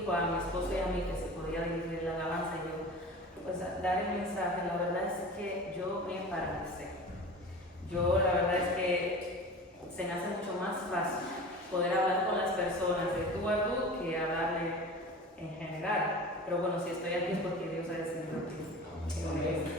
dijo a mi esposo y a mí que se podía dividir la alabanza, y yo, pues dar el mensaje, la verdad es que yo me paralicé. Yo la verdad es que se me hace mucho más fácil poder hablar con las personas de tú a tú que hablarle en general. Pero bueno, si estoy aquí es porque Dios ha decidido que lo merezca.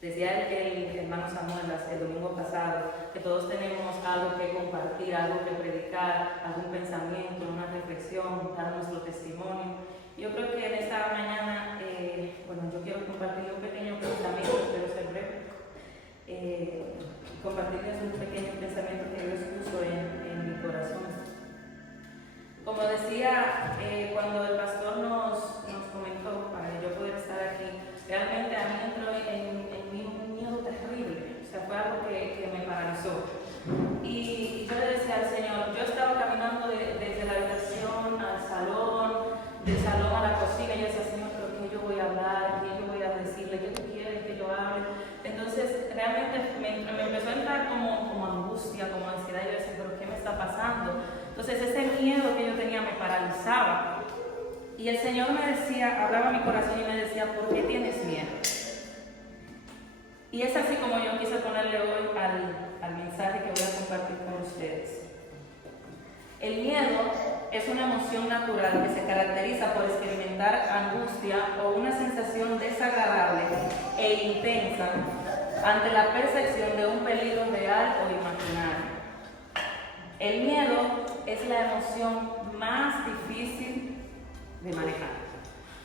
Decía el hermano Samuel el domingo pasado que todos tenemos algo que compartir, algo que predicar, algún pensamiento, una reflexión, dar nuestro testimonio. Yo creo que en esta mañana, yo quiero compartir un pequeño pensamiento, espero ser breve, compartirles un pequeño pensamiento que Dios puso en mi corazón. Como decía, cuando el pastor nos comentó para yo poder estar aquí, realmente a mí entró en mí un miedo terrible, o sea, fue algo que me paralizó. Y yo le decía al Señor, yo estaba caminando desde la habitación al salón, del salón a la cocina, y yo decía, Señor, ¿pero qué yo voy a hablar? ¿Qué yo voy a decirle? ¿Qué tú quieres que yo hable? Entonces, realmente me empezó a entrar como angustia, como ansiedad, y yo decía, ¿pero qué me está pasando? Entonces, ese miedo que yo tenía me paralizaba. Y el Señor me decía, hablaba a mi corazón y me decía, ¿por qué tienes miedo? Y es así como yo quise ponerle hoy al mensaje que voy a compartir con ustedes. El miedo es una emoción natural que se caracteriza por experimentar angustia o una sensación desagradable e intensa ante la percepción de un peligro real o imaginario. El miedo es la emoción más difícil de manejar,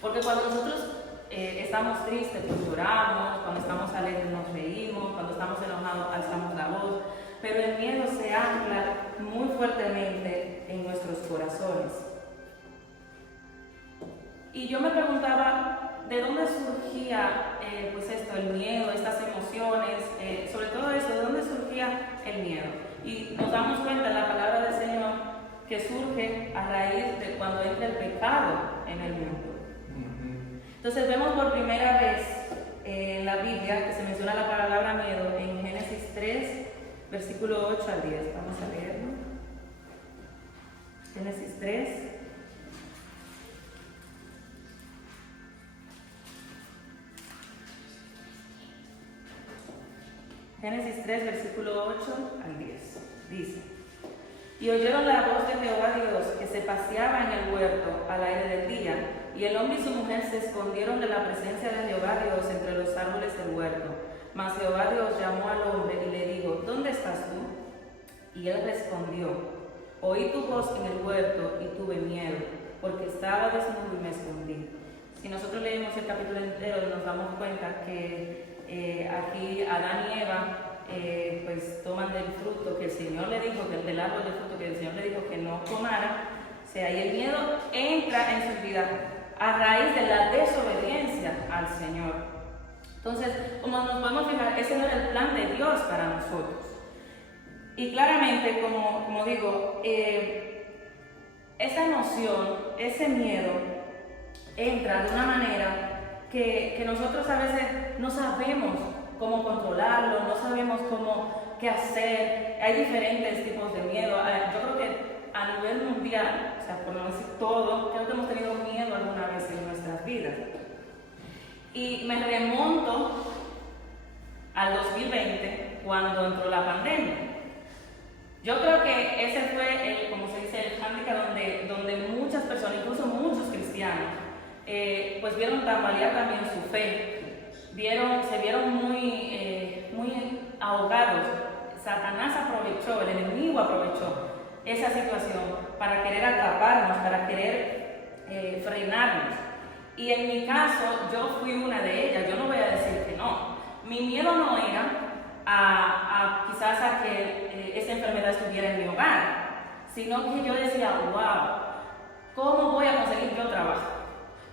porque cuando nosotros estamos tristes, pues lloramos, cuando estamos alegres nos reímos, cuando estamos enojados alzamos la voz, pero el miedo se ancla muy fuertemente en nuestros corazones. Y yo me preguntaba, ¿de dónde surgía el miedo, estas emociones, sobre todo eso, de dónde surgía el miedo? Y nos damos cuenta en la palabra del Señor que surge a raíz de cuando entra el pecado en el mundo. Entonces vemos por primera vez en la Biblia que se menciona la palabra miedo en Génesis 3, versículo 8 al 10. Vamos a leerlo. Génesis 3. Génesis 3, versículo 8 al 10. Dice: Y oyeron la voz de Jehová Dios que se paseaba en el huerto al aire del día, y el hombre y su mujer se escondieron de la presencia de Jehová Dios entre los árboles del huerto. Mas Jehová Dios llamó al hombre y le dijo: ¿Dónde estás tú? Y él respondió: Oí tu voz en el huerto y tuve miedo, porque estaba desnudo y me escondí. Si nosotros leemos el capítulo entero, nos damos cuenta que aquí Adán y Eva toman del fruto que el Señor le dijo, del árbol del fruto que el Señor le dijo que no tomara. O sea, y el miedo entra en su vida a raíz de la desobediencia al Señor. Entonces, como nos podemos fijar, ese no era el plan de Dios para nosotros. Y claramente, como digo, esa emoción, ese miedo, entra de una manera que nosotros a veces no sabemos cómo controlarlo, no sabemos qué hacer. Hay diferentes tipos de miedo. Yo creo que a nivel mundial, o sea, por no decir todo, creo que hemos tenido miedo alguna vez en nuestras vidas. Y me remonto al 2020, cuando entró la pandemia. Yo creo que ese fue, como se dice, el hándicap donde muchas personas, incluso muchos cristianos, vieron tambalear también su fe, se vieron muy ahogados. Satanás aprovechó, el enemigo aprovechó esa situación para querer atraparnos, para querer frenarnos. Y en mi caso, yo fui una de ellas, yo no voy a decir que no. Mi miedo no era quizás a que esa enfermedad estuviera en mi hogar, sino que yo decía, wow, ¿cómo voy a conseguir yo trabajo?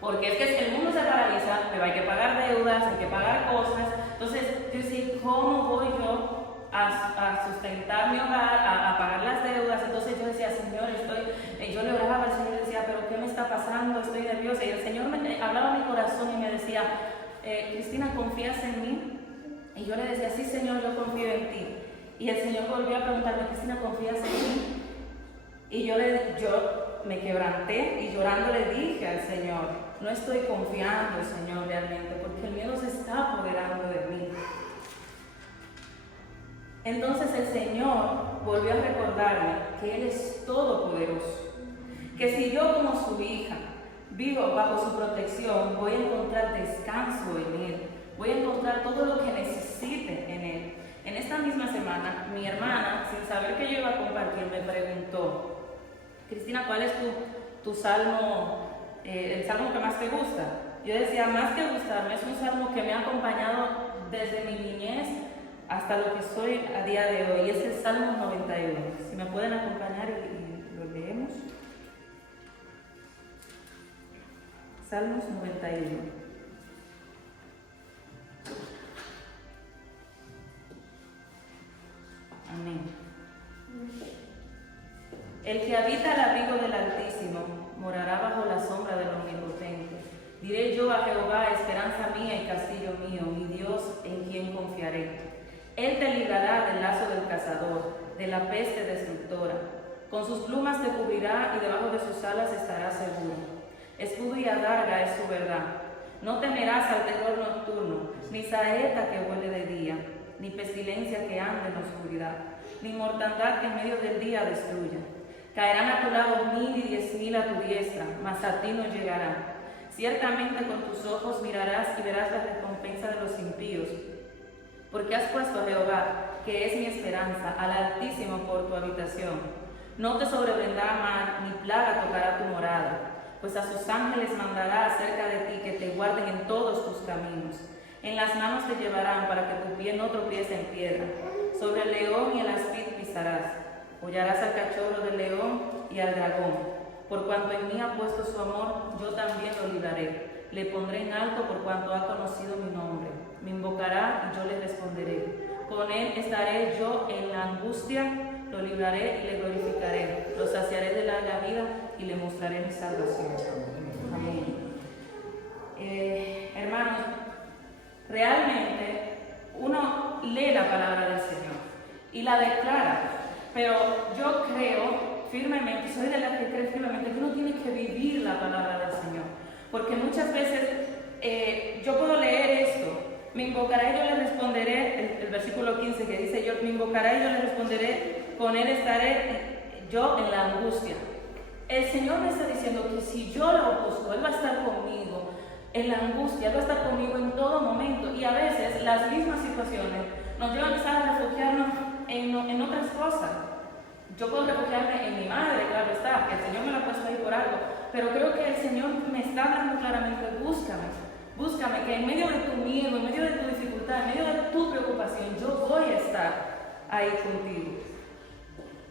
Porque es que si el mundo se paraliza, pero hay que pagar deudas, hay que pagar cosas. Entonces yo decía, ¿cómo voy yo a sustentar mi hogar, a pagar las deudas? Entonces yo decía, Señor, yo le oraba al Señor y decía, pero ¿qué me está pasando? Estoy nerviosa. Y el Señor me hablaba a mi corazón y me decía, Cristina, ¿confías en mí? Y yo le decía, sí, Señor, yo confío en ti. Y el Señor volvió a preguntarme, Cristina, ¿confías en mí? Y yo me quebranté y llorando le dije al Señor, no estoy confiando, Señor, realmente, porque el miedo se está apoderando de mí. Entonces el Señor volvió a recordarme que Él es todopoderoso, que si yo como su hija vivo bajo su protección, voy a encontrar descanso en Él, voy a encontrar todo lo que necesite en Él. En esta misma semana, mi hermana, sin saber que yo iba a compartir, me preguntó, Cristina, ¿cuál es tu salmo, el salmo que más te gusta? Yo decía, más que gustarme, es un salmo que me ha acompañado desde mi niñez hasta lo que soy a día de hoy, y es el Salmo 91. Si me pueden acompañar y lo leemos. Salmos 91. Amén. El que habita al abrigo del Altísimo morará bajo la sombra del Omnipotente. Diré yo a Jehová, esperanza mía y castillo mío, mi Dios en quien confiaré. Él te librará del lazo del cazador, de la peste destructora. Con sus plumas te cubrirá y debajo de sus alas estarás seguro. Escudo y adarga es su verdad. No temerás al terror nocturno, ni saeta que huele de día, ni pestilencia que ande en la oscuridad, ni mortandad que en medio del día destruya. Caerán a tu lado 1000 y 10.000 a tu diestra, mas a ti no llegarán. Ciertamente con tus ojos mirarás y verás la recompensa de los impíos. Porque has puesto a Jehová, que es mi esperanza, al Altísimo por tu habitación. No te sobrevendrá mal, ni plaga tocará tu morada, pues a sus ángeles mandará acerca de ti que te guarden en todos tus caminos. En las manos te llevarán para que tu pie no tropiece en piedra. Sobre el león y el aspid pisarás. Hollarás al cachorro del león y al dragón. Por cuanto en mí ha puesto su amor, yo también lo libraré. Le pondré en alto por cuanto ha conocido mi nombre. Me invocará y yo le responderé. Con él estaré yo en la angustia, lo libraré y le glorificaré. Lo saciaré de larga vida y le mostraré mi salvación. Amén. Hermanos, realmente uno lee la palabra del Señor y la declara, pero yo creo firmemente, soy de las que cree firmemente que uno tiene que vivir la palabra del Señor, porque muchas veces yo puedo leer esto, me invocará y yo le responderé, el versículo 15 que dice, yo me invocará y yo le responderé, con él estaré yo en la angustia. El Señor me está diciendo que si yo lo busco, Él va a estar conmigo en la angustia, Él va a estar conmigo en todo momento, y a veces las mismas situaciones nos llevan a refugiarnos en otras cosas. Yo puedo refugiarme en mi madre, claro está, que el Señor me lo ha puesto ahí por algo, pero creo que el Señor me está hablando claramente, búscame, que en medio de tu miedo, en medio de tu dificultad, en medio de tu preocupación, yo voy a estar ahí contigo.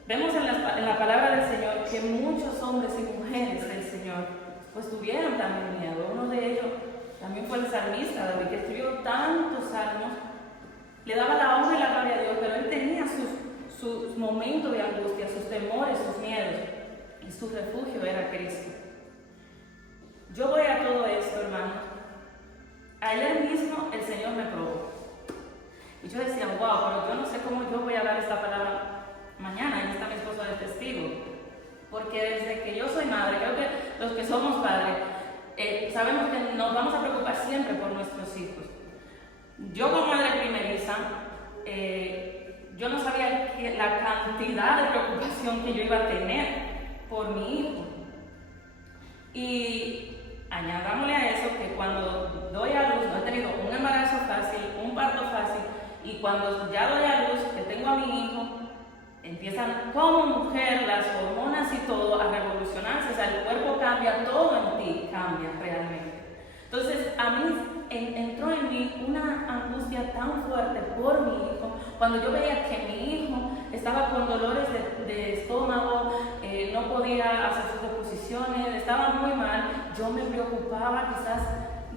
Vemos en la palabra del Señor que muchos hombres y mujeres del Señor pues tuvieron también miedo. Uno de ellos también fue el salmista David, que escribió tantos salmos, le daba la honra y la gloria a Dios, pero él tenía sus momentos de angustia, sus temores, sus miedos, y su refugio era Cristo. Yo voy a todo esto, hermanos. Ayer mismo el Señor me probó. Y yo decía, wow, pero yo no sé cómo yo voy a dar esta palabra mañana. Ahí está mi esposo de testigo. Porque desde que yo soy madre, creo que los que somos padres, sabemos que nos vamos a preocupar siempre por nuestros hijos. Yo como madre primeriza, yo no sabía la cantidad de preocupación que yo iba a tener por mi hijo. Y añadámosle a eso que cuando doy a luz, no he tenido un embarazo fácil, un parto fácil, y cuando ya doy a luz, que tengo a mi hijo, empiezan como mujer las hormonas y todo a revolucionarse, o sea, el cuerpo cambia, todo en ti cambia realmente. Entonces a mí entró en mí una angustia tan fuerte por mi hijo, cuando yo veía que mi hijo estaba con dolores de estómago, no podía hacer sus deposiciones, estaba muy mal, yo me preocupaba quizás,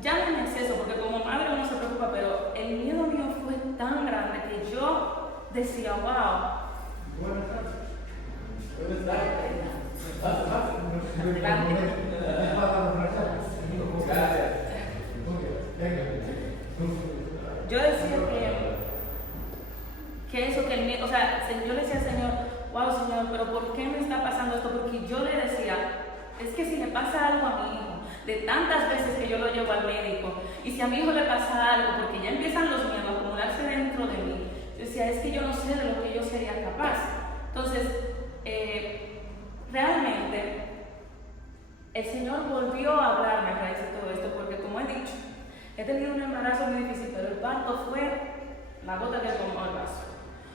ya no en exceso, porque como madre uno se preocupa, pero el miedo mío fue tan grande que yo decía, wow. Buenas tardes. Buenas tardes. Yo decía que eso, que el miedo, o sea, yo le decía al Señor, wow, Señor, pero ¿por qué me está pasando esto? Porque yo le decía, de tantas veces que yo lo llevo al médico, y si a mi hijo le pasa algo, porque ya empiezan los miedos a acumularse dentro de mí, yo decía, es que yo no sé de lo que yo sería capaz. Entonces, realmente, el Señor volvió a hablarme a raíz de todo esto, porque como he dicho, he tenido un embarazo muy difícil, pero el parto fue la gota que colmó el vaso.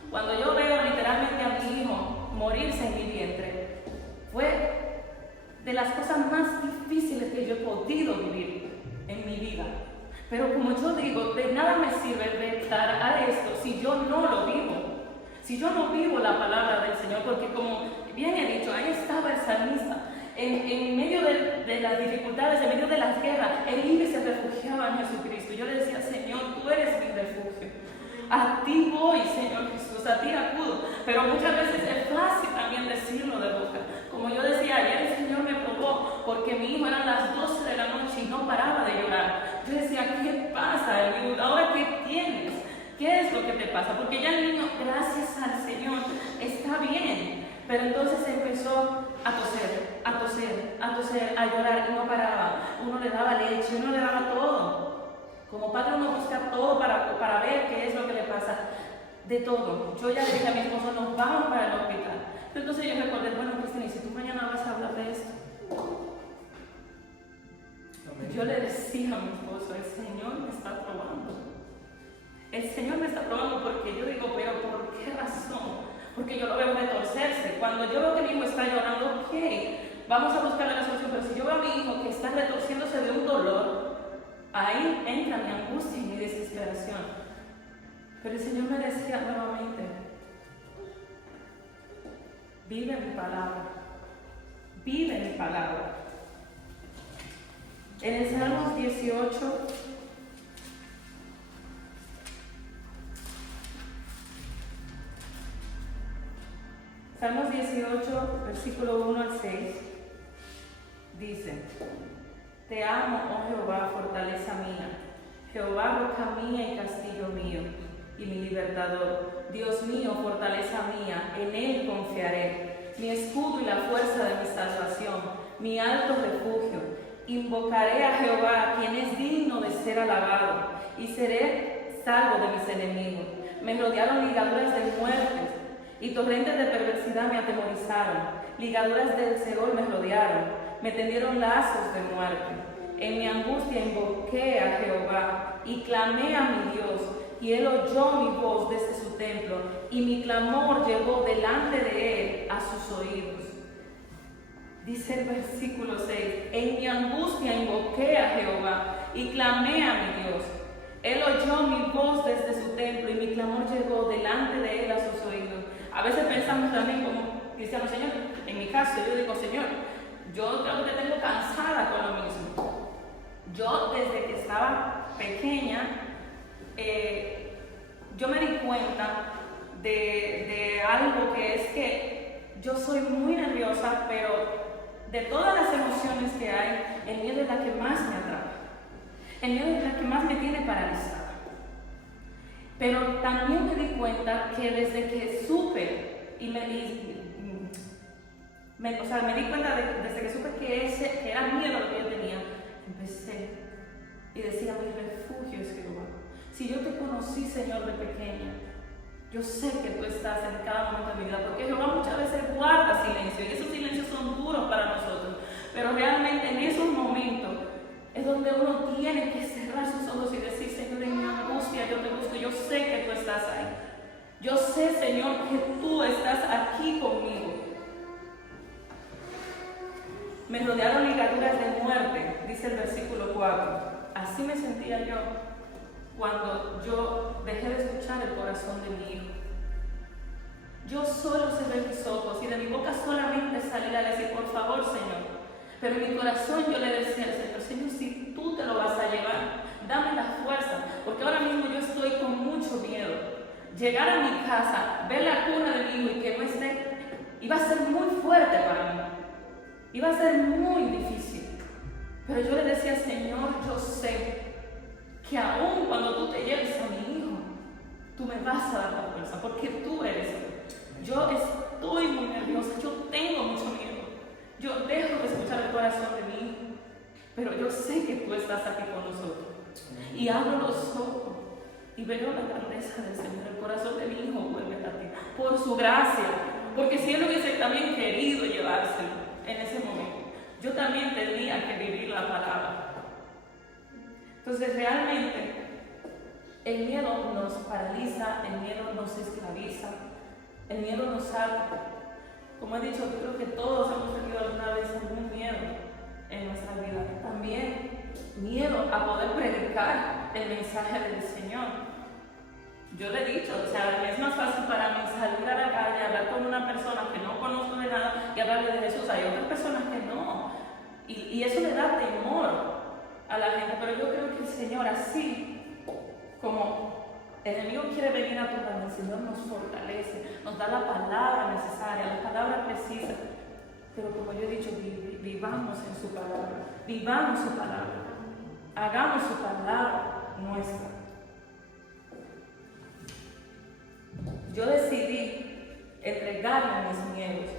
Cuando yo veo literalmente a mi hijo morirse en mi vientre, fue de las cosas más difíciles que yo he podido vivir en mi vida. Pero como yo digo, de nada me sirve declarar esto si yo no lo vivo, si yo no vivo la palabra del Señor, porque como bien he dicho, ahí estaba el salmista. En medio de las dificultades, en medio de las guerras, él iba y se refugiaba en Jesucristo. Yo le decía, Señor, tú eres mi refugio. A ti voy, Señor Jesús, a ti acudo. Pero muchas veces es fácil también decirlo de boca. Como yo decía ayer, el Señor me probó porque mi hijo eran las 12 de la noche y no paraba de llorar. Yo decía, ¿qué pasa, Eliud? ¿Ahora qué tienes? ¿Qué es lo que te pasa? Porque ya el niño, gracias al Señor, está bien. Pero entonces empezó a toser, a toser, a toser, a llorar y no paraba. Uno le daba leche, uno le daba todo. Como padre uno busca todo para ver qué es lo que le pasa. De todo. Yo ya le dije a mi esposo, nos vamos para el hospital. Entonces yo recordé, bueno, Cristina, ¿y si tú mañana vas a hablar de esto? Yo le decía a mi esposo, el Señor me está probando. El Señor me está probando porque yo digo, pero ¿por qué razón? Porque yo lo veo retorcerse. Cuando yo veo que mi hijo está llorando, ok, vamos a buscar la solución. Pero si yo veo a mi hijo que está retorciéndose de un dolor, ahí entra mi angustia y mi desesperación. Pero el Señor me decía nuevamente, vive mi palabra, vive mi palabra. En el Salmos 18, Salmos 18, versículo 1 al 6, dice, te amo, oh Jehová, fortaleza mía, Jehová, roca mía y castillo mío, y mi libertador, Dios mío, fortaleza mía, en él confiaré, mi escudo y la fuerza de mi salvación, mi alto refugio. Invocaré a Jehová, quien es digno de ser alabado, y seré salvo de mis enemigos. Me rodearon ligaduras de muerte, y torrentes de perversidad me atemorizaron. Ligaduras del Seol me rodearon, me tendieron lazos de muerte. En mi angustia invoqué a Jehová, y clamé a mi Dios, y él oyó mi voz desde su templo, y mi clamor llegó delante de él a sus oídos. Dice el versículo 6, en mi angustia invoqué a Jehová, y clamé a mi Dios. Él oyó mi voz desde su templo, y mi clamor llegó delante de él a sus oídos. A veces pensamos también como cristianos, Señor, en mi caso yo digo, Señor, yo creo que te tengo cansada con lo mismo. Yo desde que estaba pequeña, yo me di cuenta de algo que es que yo soy muy nerviosa, pero de todas las emociones que hay, el miedo es la que más me atrapa. El miedo es la que más me tiene paralizada. Pero también me di cuenta que desde que supe me di cuenta desde que supe que era miedo lo que yo tenía, empecé y decía, mi refugio es Jehová. Si yo te conocí, Señor, de pequeña, yo sé que tú estás en cada momento de mi vida, porque Jehová muchas veces guarda silencio y esos silencios son duros para nosotros, pero realmente en esos momentos es donde uno tiene que cerrar sus ojos y decir, Señor, en mi angustia yo te busco, yo sé que tú estás ahí. Yo sé, Señor, que tú estás aquí conmigo. Me rodearon ligaduras de muerte, dice el versículo 4. Así me sentía yo cuando yo dejé de escuchar el corazón de mi hijo. Yo solo cerré mis ojos y de mi boca solamente salía a decir, por favor, Señor. Pero en mi corazón yo le decía al Señor, Señor, si tú te lo vas a llevar, dame la fuerza, porque ahora mismo yo estoy con mucho miedo. Llegar a mi casa, ver la cuna de mi hijo y que no esté, iba a ser muy fuerte para mí. Iba a ser muy difícil. Pero yo le decía, Señor, yo sé que aún cuando tú te lleves a mi hijo, tú me vas a dar la fuerza, porque tú eres Él. Yo estoy muy nerviosa, yo tengo mucho miedo. Yo dejo de escuchar el corazón de mi hijo. pero yo sé que tú estás aquí con nosotros. Y abro los ojos y veo la grandeza del Señor. El corazón de mi hijo vuelve a ti por su gracia, porque si él hubiese también querido llevárselo en ese momento, yo también tenía que vivir la palabra. Entonces realmente el miedo nos paraliza, el miedo nos esclaviza, el miedo nos ata. Como he dicho, yo creo que todos hemos tenido alguna vez algún miedo en nuestra vida. También miedo a poder predicar el mensaje del Señor. Yo le he dicho, o sea, es más fácil para mí salir a la calle, hablar con una persona que no conozco de nada y hablarle de Jesús. Hay otras personas que no. Y eso le da temor a la gente. Pero yo creo que el Señor, así como el enemigo quiere venir a tu lado, el Señor nos fortalece, nos da la palabra necesaria, la palabra precisa. Pero como yo he dicho, vivamos en su palabra, vivamos su palabra, hagamos su palabra nuestra. Yo decidí entregarme mis miedos,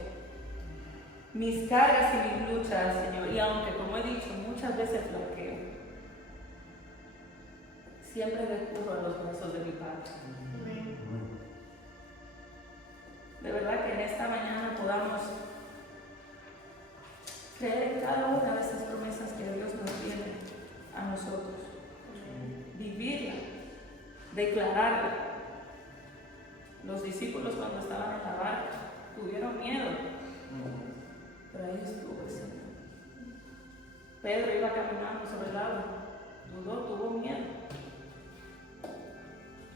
mis cargas y mis luchas al Señor. Y aunque, como he dicho, muchas veces flaqueo, siempre recurro a los brazos de mi Padre. De verdad que en esta mañana podamos creer en cada una de estas promesas que Dios nos tiene a nosotros. Vivirla, declararla. Los discípulos cuando estaban en la barca tuvieron miedo, pero ahí estuvo el Señor. Pedro iba caminando sobre el agua, dudó, tuvo miedo,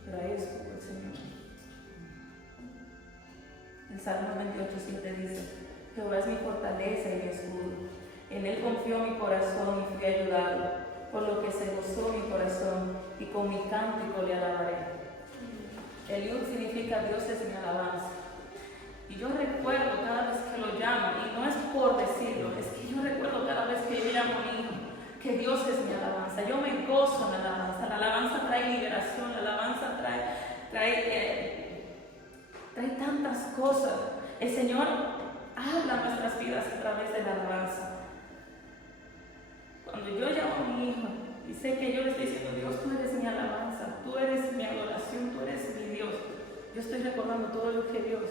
pero ahí estuvo el Señor. El Salmo 28:7 dice: Jehová es mi fortaleza y mi escudo, en él confió mi corazón y fui ayudado, por lo que se gozó mi corazón y con mi cántico le alabaré. Eliud significa Dios es mi alabanza. Y yo recuerdo cada vez que lo llamo, y no es por decirlo, es que yo recuerdo cada vez que yo llamo a mi hijo, que Dios es mi alabanza. Yo me gozo en la alabanza. La alabanza trae liberación, la alabanza trae tantas cosas. El Señor habla nuestras vidas a través de la alabanza. Cuando yo llamo a mi hijo y sé que yo le estoy diciendo: Dios, tú eres mi alabanza, tú eres mi adoración, tú eres mi Dios, yo estoy recordando todo lo que Dios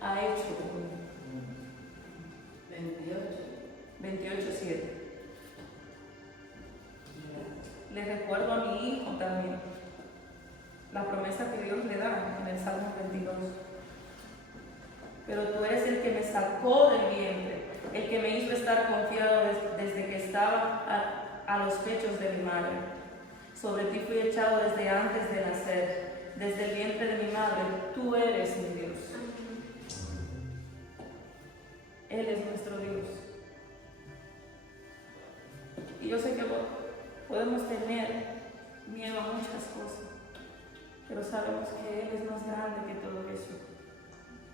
ha hecho conmigo. 28:7. Le recuerdo a mi hijo también la promesa que Dios le da en el Salmo 22. Pero tú eres el que me sacó del vientre, el que me hizo estar confiado desde que estaba a los pechos de mi madre. Sobre ti fui echado desde antes de nacer, desde el vientre de mi madre. Tú eres mi Dios. Él es nuestro Dios. Y yo sé que podemos tener miedo a muchas cosas, pero sabemos que Él es más grande que todo eso.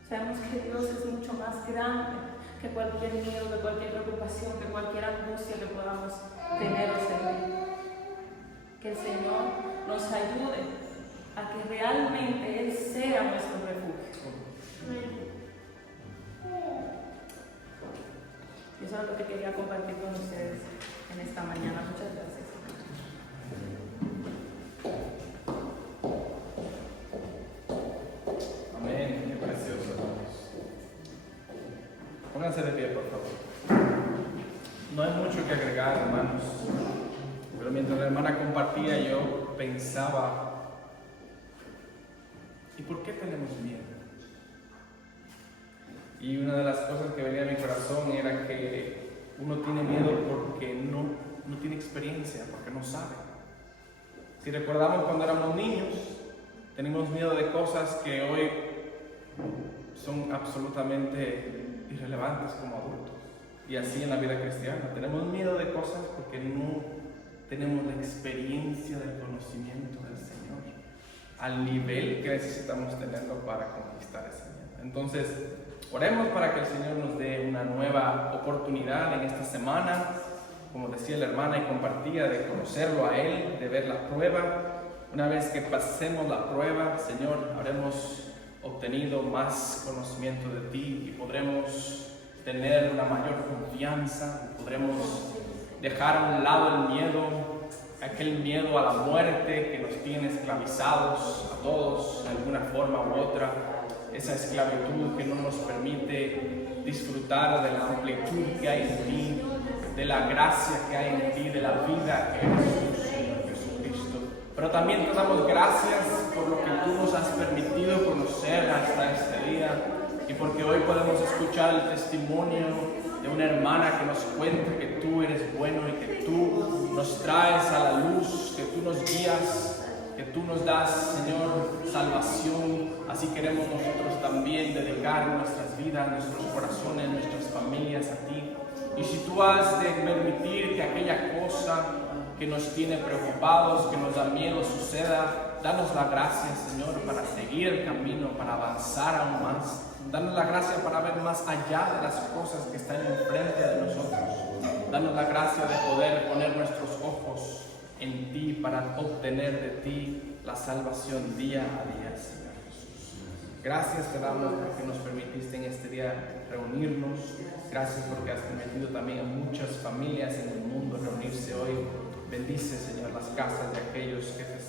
Sabemos que Dios es mucho más grande que cualquier miedo, que cualquier preocupación, que cualquier angustia que podamos tener o sentir. Que el Señor nos ayude a que realmente Él sea nuestro refugio. Y eso es lo que quería compartir con ustedes en esta mañana. Muchas gracias. Amén, qué precioso, hermanos. Pónganse de pie, por favor. No hay mucho que agregar, hermanos, pero mientras la hermana compartía, yo pensaba: ¿y por qué tenemos miedo? Y una de las cosas que venía a mi corazón era que uno tiene miedo porque no tiene experiencia, porque no sabe. Si recordamos cuando éramos niños, tenemos miedo de cosas que hoy son absolutamente irrelevantes como adultos. Y así en la vida cristiana, tenemos miedo de cosas porque no tenemos la experiencia del conocimiento del Señor al nivel que necesitamos tenerlo para conquistar ese miedo. Entonces, oremos para que el Señor nos dé una nueva oportunidad en esta semana, como decía la hermana y compartía, de conocerlo a Él, de ver la prueba. Una vez que pasemos la prueba, Señor, habremos obtenido más conocimiento de Ti y podremos tener una mayor confianza, podremos dejar a un lado el miedo, aquel miedo a la muerte que nos tiene esclavizados a todos de alguna forma u otra, esa esclavitud que no nos permite disfrutar de la amplitud que hay en ti, de la gracia que hay en ti, de la vida que eres tú, Señor Jesucristo. Pero también te damos gracias por lo que tú nos has permitido conocer hasta este día y porque hoy podemos escuchar el testimonio de una hermana que nos cuenta que tú eres bueno y que tú nos traes a la luz, que tú nos guías, que tú nos das, Señor, salvación. Así queremos nosotros también dedicar nuestras vidas, nuestros corazones, nuestras familias a ti. Y si tú has de permitir que aquella cosa que nos tiene preocupados, que nos da miedo suceda, danos la gracia, Señor, para seguir el camino, para avanzar aún más. Danos la gracia para ver más allá de las cosas que están enfrente de nosotros. Danos la gracia de poder poner nuestros ojos en ti para obtener de ti la salvación día a día, Señor Jesús. Gracias te damos porque nos permitiste en este día reunirnos. Gracias porque has permitido también a muchas familias en el mundo reunirse hoy. Bendice, Señor, las casas de aquellos que te